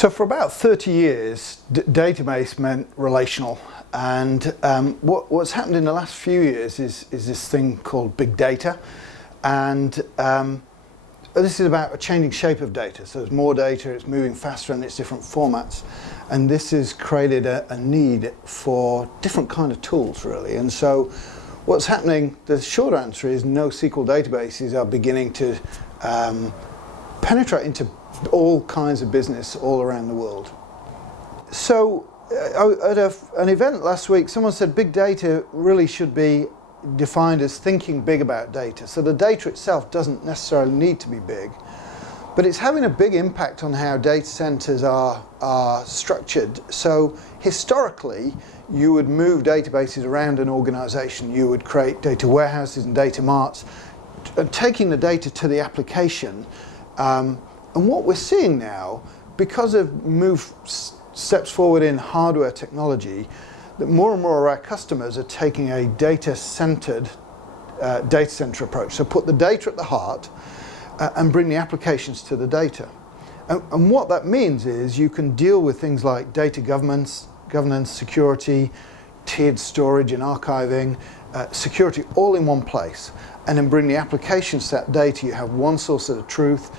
So for about 30 years, database meant relational. And what's happened in the last few years is this thing called big data. And this is about a changing shape of data. So there's more data, it's moving faster in its different formats. And this has created a need for different kind of tools, really. And so what's happening, the short answer is NoSQL databases are beginning to penetrate into all kinds of business all around the world. So at an event last week, someone said big data really should be defined as thinking big about data. So the data itself doesn't necessarily need to be big, but it's having a big impact on how data centers are structured. So historically, you would move databases around an organization. You would create data warehouses and data marts, taking the data to the application. And what we're seeing now, because of steps forward in hardware technology, that more and more of our customers are taking a data-centered data center approach. So put the data at the heart and bring the applications to the data. And what that means is you can deal with things like data governance, security, tiered storage and archiving, security all in one place, and then bring the applications to that data. You have one source of the truth,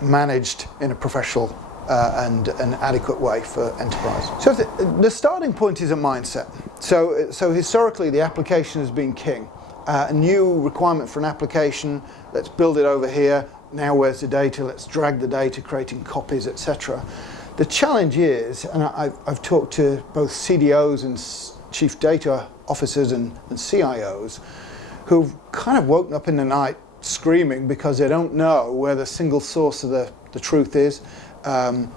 managed in a professional and an adequate way for enterprise. So the starting point is a mindset. So historically the application has been king. A new requirement for an application, let's build it over here. Now where's the data? Let's drag the data, creating copies, etc. The challenge is, and I've talked to both CDOs and chief data officers and CIOs who've kind of woken up in the night screaming because they don't know where the single source of the truth is,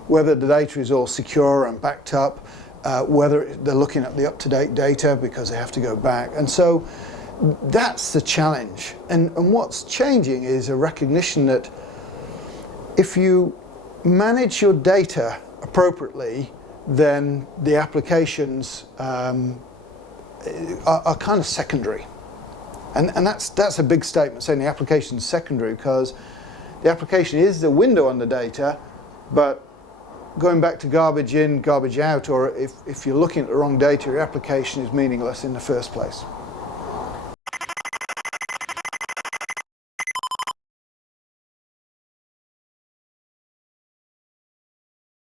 whether the data is all secure and backed up, whether they're looking at the up-to-date data because they have to go back. And so that's the challenge. And what's changing is a recognition that if you manage your data appropriately, then the applications are kind of secondary. And that's a big statement, saying the application is secondary, because the application is the window on the data, but going back to garbage in, garbage out, or if you're looking at the wrong data, your application is meaningless in the first place.